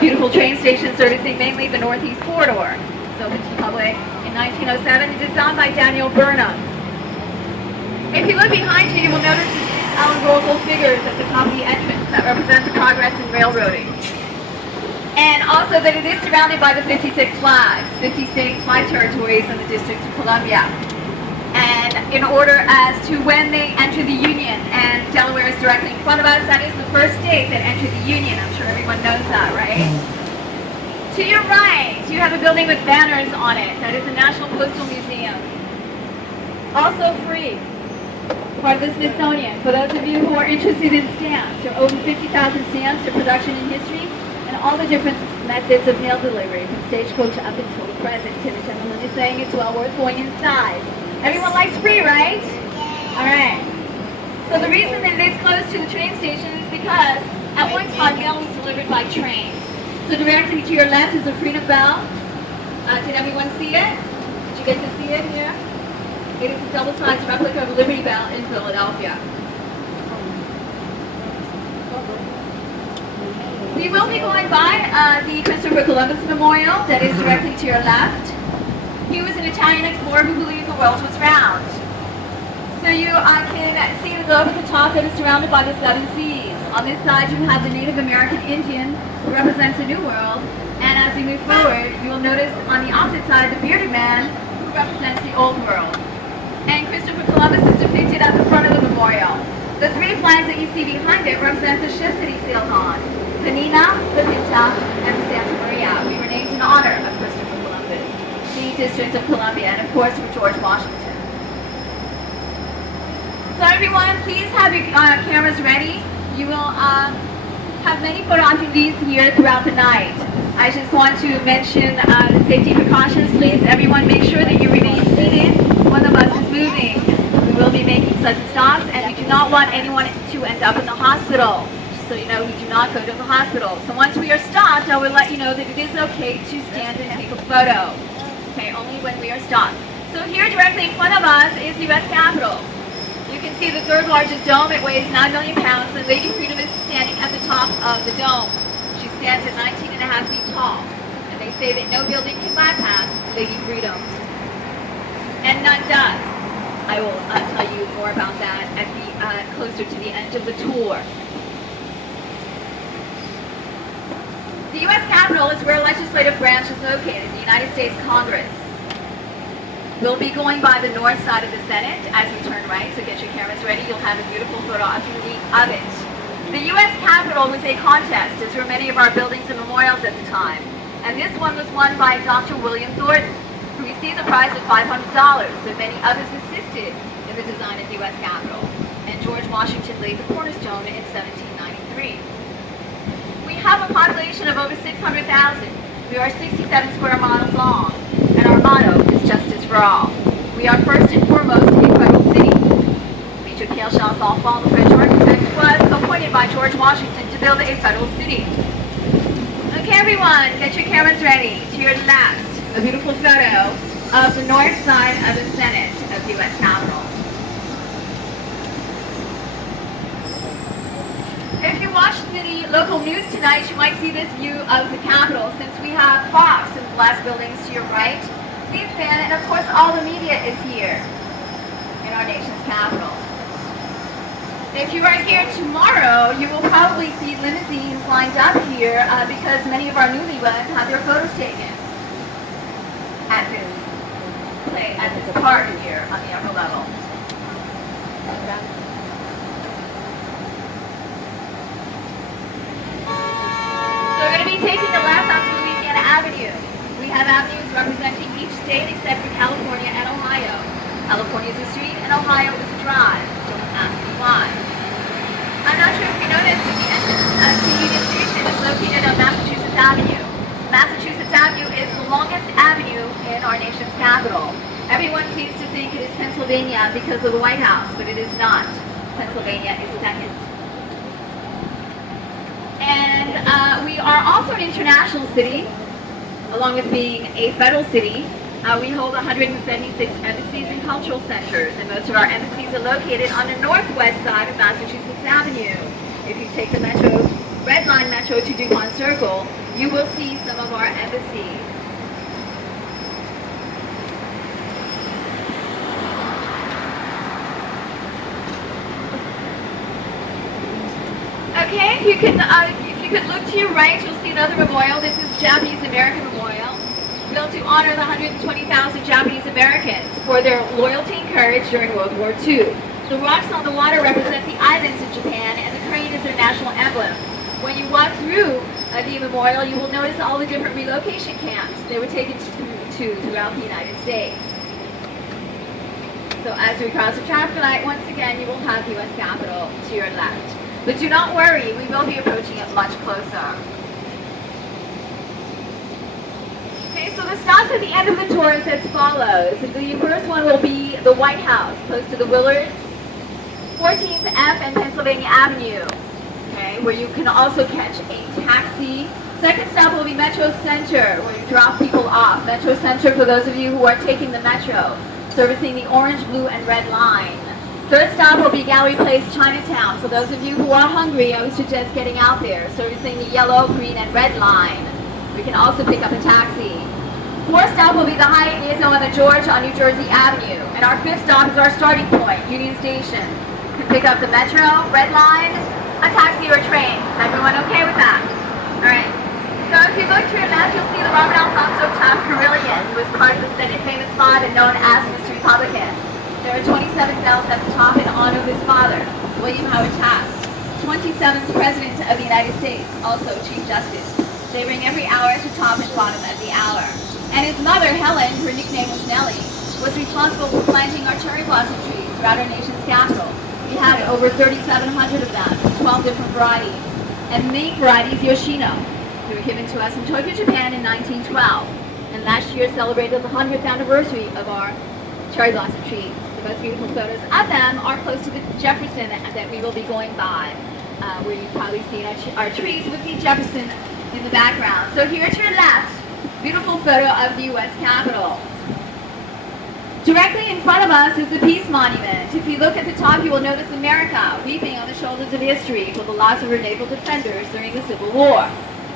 beautiful train station servicing mainly the Northeast Corridor. It's open to the public in 1907 and designed by Daniel Burnham. If you look behind you, you will notice allegorical figures at the top of the entrance that represent the progress in railroading. And also that it is surrounded by the 56 flags, 50 states, 5 territories, and the District of Columbia. And in order as to when they enter the Union, and Delaware is directly in front of us, that is the first state that entered the Union. I'm sure everyone knows that, right? To your right, you have a building with banners on it. That is the National Postal Museum. Also free. Part of the Smithsonian. For those of you who are interested in stamps, there are over 50,000 stamps for production in history, and all the different methods of mail delivery, from stagecoach up until the present. And the gentleman is saying it's well worth going inside. Everyone likes free, right? Yeah. All right. So the reason that it is close to the train station is because at one time mail was delivered by train. So directly to your left is the Freedom Bell. Did everyone see it? Did you get to see it here? It is a double-sized replica of Liberty Bell in Philadelphia. We will be going by the Christopher Columbus Memorial that is directly to your left. He was an Italian explorer who believed the world was round. So you can see the globe at the top that is surrounded by the 7 seas. On this side you have the Native American Indian, who represents a new world. And as we move forward, you will notice on the opposite side the bearded man, who represents the old world. And Christopher Columbus is depicted at the front of the memorial. The 3 flags that you see behind it represent the ships that he sailed on. The Nina, the Pinta, and the Santa Maria. We were named in honor of Christopher Columbus, the District of Columbia, and of course for George Washington. So everyone, please have your cameras ready. You will have many photo opportunities here throughout the night. I just want to mention the safety precautions. Please, everyone, make sure that you remain seated when the bus is moving. We will be making sudden stops, and we do not want anyone to end up in the hospital. Just so you know, we do not go to the hospital. So once we are stopped, I will let you know that it is okay to stand and take a photo. Okay, only when we are stopped. So here directly in front of us is the U.S. Capitol. You can see the 3rd largest dome. It weighs 9 million pounds, and Lady Freedom is standing at the top of the dome. She stands at 19.5 feet tall, and they say that no building can bypass Lady Freedom. And none does. I will tell you more about that at the closer to the end of the tour. The U.S. Capitol is where a legislative branch is located, the United States Congress. We'll be going by the north side of the Senate as we turn right, so get your cameras ready. You'll have a beautiful photo opportunity of it. The U.S. Capitol was a contest, as were many of our buildings and memorials at the time. And this one was won by Dr. William Thornton, who received the prize of $500, but many others assisted in the design of the U.S. Capitol. And George Washington laid the cornerstone in 1793. We have a population of over 600,000. We are 67 square miles long, and our motto is justice for all. We are first and foremost a federal city. Major Cale Shall Fall, the French architect, was appointed by George Washington to build a federal city. Okay, everyone, get your cameras ready. To your left, a beautiful photo of the north side of the Senate of the U.S. Capitol. If you watch the local news tonight, you might see this view of the Capitol, since we have Fox and the glass buildings to your right, C-SPAN, and of course all the media is here in our nation's capital. If you are here tomorrow, you will probably see limousines lined up here because many of our newlyweds have their photos taken at this park here on the upper level. We're going to be taking the left onto Louisiana Avenue. We have avenues representing each state except for California and Ohio. California is a street and Ohio is a drive. Don't ask me why. I'm not sure if you noticed, but the entrance to Union Station is located on Massachusetts Avenue. Massachusetts Avenue is the longest avenue in our nation's capital. Everyone seems to think it is Pennsylvania because of the White House, but it is not. Pennsylvania is second. And we are also an international city, along with being a federal city. We hold 176 embassies and cultural centers, and most of our embassies are located on the northwest side of Massachusetts Avenue. If you take the metro Red Line Metro to DuPont Circle, you will see some of our embassies. Okay, if you could look to your right, you'll see another memorial. This is Japanese American Memorial, built to honor the 120,000 Japanese Americans for their loyalty and courage during World War II. The rocks on the water represent the islands of Japan, and the crane is their national emblem. When you walk through the memorial, you will notice all the different relocation camps they were taken to throughout the United States. So as we cross the traffic light, once again, you will have U.S. Capitol to your left. But do not worry, we will be approaching it much closer. Okay, so the stops at the end of the tour is as follows. The first one will be the White House, close to the Willards, 14th F and Pennsylvania Avenue, okay, where you can also catch a taxi. Second stop will be Metro Center, where you drop people off. Metro Center, for those of you who are taking the Metro, servicing the orange, blue, and red line. Third stop will be Gallery Place, Chinatown. For those of you who are hungry, I would suggest getting out there, servicing the yellow, green, and red line. We can also pick up a taxi. Fourth stop will be the Hyatt Liaison on the George on New Jersey Avenue. And our fifth stop is our starting point, Union Station. You can pick up the Metro, red line, a taxi, or a train. Is everyone okay with that? All right. So if you look to your left, you'll see the Robert Alfonso Taft Carillon, who was part of the Senate famous spot and known as Mr. Republican. There are 27 bells at the top in honor of his father, William Howard Taft, 27th President of the United States, also Chief Justice. They ring every hour to top and bottom of the hour. And his mother, Helen, her nickname was Nellie, was responsible for planting our cherry blossom trees throughout our nation's capital. We had over 3,700 of them, 12 different varieties. And main varieties, Yoshino. They were given to us in Tokyo, Japan in 1912. And last year celebrated the 100th anniversary of our cherry blossom trees. The most beautiful photos of them are close to the Jefferson that we will be going by, where you've probably seen our trees with the Jefferson in the background. So here to your left, beautiful photo of the U.S. Capitol. Directly in front of us is the Peace Monument. If you look at the top, you will notice America weeping on the shoulders of history for the loss of her naval defenders during the Civil War.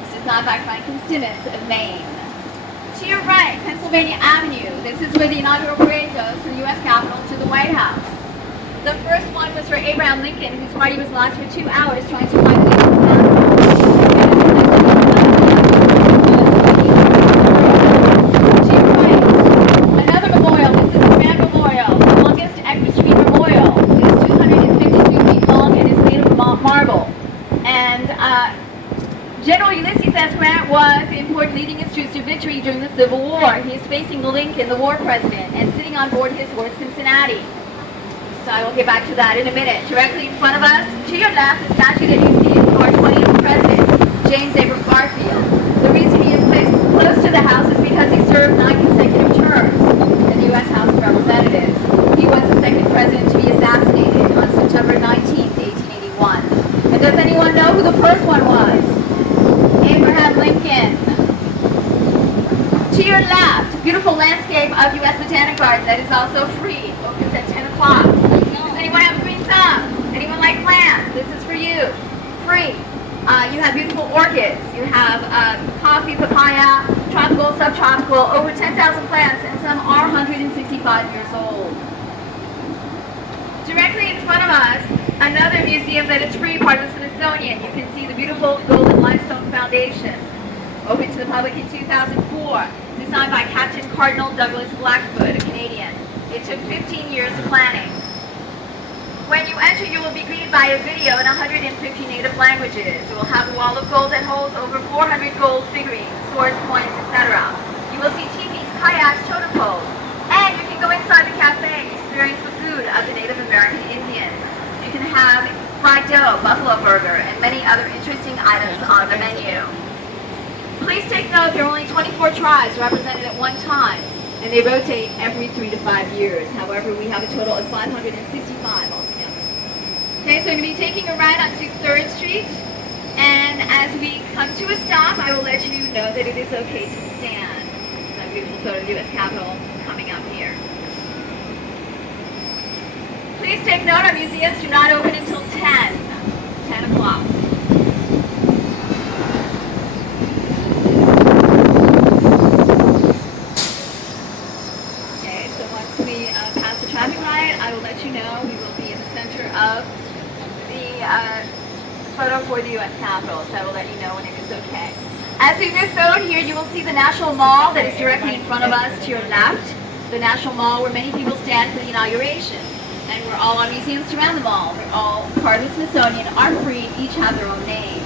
It's designed by Franklin Simmons of Maine. To your right, Pennsylvania Avenue. This is where the inaugural parade goes from the U.S. Capitol to the White House. The first one was for Abraham Lincoln, whose party was lost for 2 hours trying to find the U.S. Capitol. To your right, another memorial. This is the Grand Memorial, the longest equestrian memorial. It is 252 feet long and is made of marble. And General Ulysses S. Grant was in port leading his troops to victory during the Civil War. He is facing Lincoln, the war president, and sitting on board his horse Cincinnati. So I will get back to that in a minute. Directly in front of us, to your left, the statue that you see is our 20th president, James Abram Garfield. The reason he is placed close to the House is because he served 9 consecutive terms in the U.S. House of Representatives. He was the second president to be assassinated on September 19, 1881. And does anyone know who the first one was? Abraham Lincoln. To your left, beautiful landscape of U.S. Botanic Garden that is also free. Opens at 10 o'clock. Does anyone have a green thumb? Anyone like plants? This is for you. Free. You have beautiful orchids. You have coffee, papaya, tropical, subtropical, over 10,000 plants, and some are 165 years old. Directly in front of us, another museum that is free, part of the Smithsonian. You can see the beautiful Golden Limestone Foundation, opened to the public in 2004, designed by Captain Cardinal Douglas Blackfoot, a Canadian. It took 15 years of planning. When you enter, you will be greeted by a video in 150 native languages. You will have a wall of gold that holds over 400 gold figurines, swords, coins, etc. You will see teepees, kayaks, totem poles, and you can go inside the cafe and experience the food of the Native American Indians. You can have fried dough, buffalo burger, and many other interesting items on the menu. Please take note, there are only 24 tribes represented at one time, and they rotate every 3 to 5 years. However, we have a total of 565 altogether. Okay, so we're going to be taking a ride on 3rd Street, and as we come to a stop, I will let you know that it is okay to stand. A beautiful photo of the U.S. Capitol coming up here. Please take note, our museums do not open until 10 o'clock. so I will let you know when it is okay. As we move forward here, you will see the National Mall that is directly in front of us to your left. The National Mall where many people stand for the inauguration. And we're all on museums around the mall. They're all part of the Smithsonian, are free, each have their own name.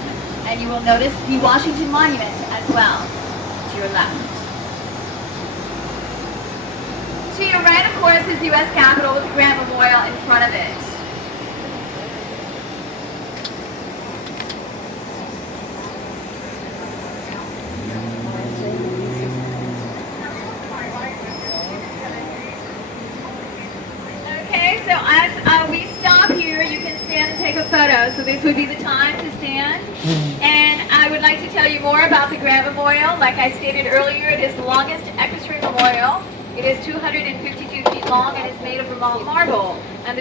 And you will notice the Washington Monument as well, to your left. To your right, of course, is the U.S. Capitol with the Grant Memorial in front of it. Okay, so as we stop here, you can stand and take a photo. So this would be the time to stand. And I would like to tell you more about the Grant Memorial. Like I stated earlier, it is the longest equestrian memorial. It is 252 feet long and it's made of Vermont marble. And the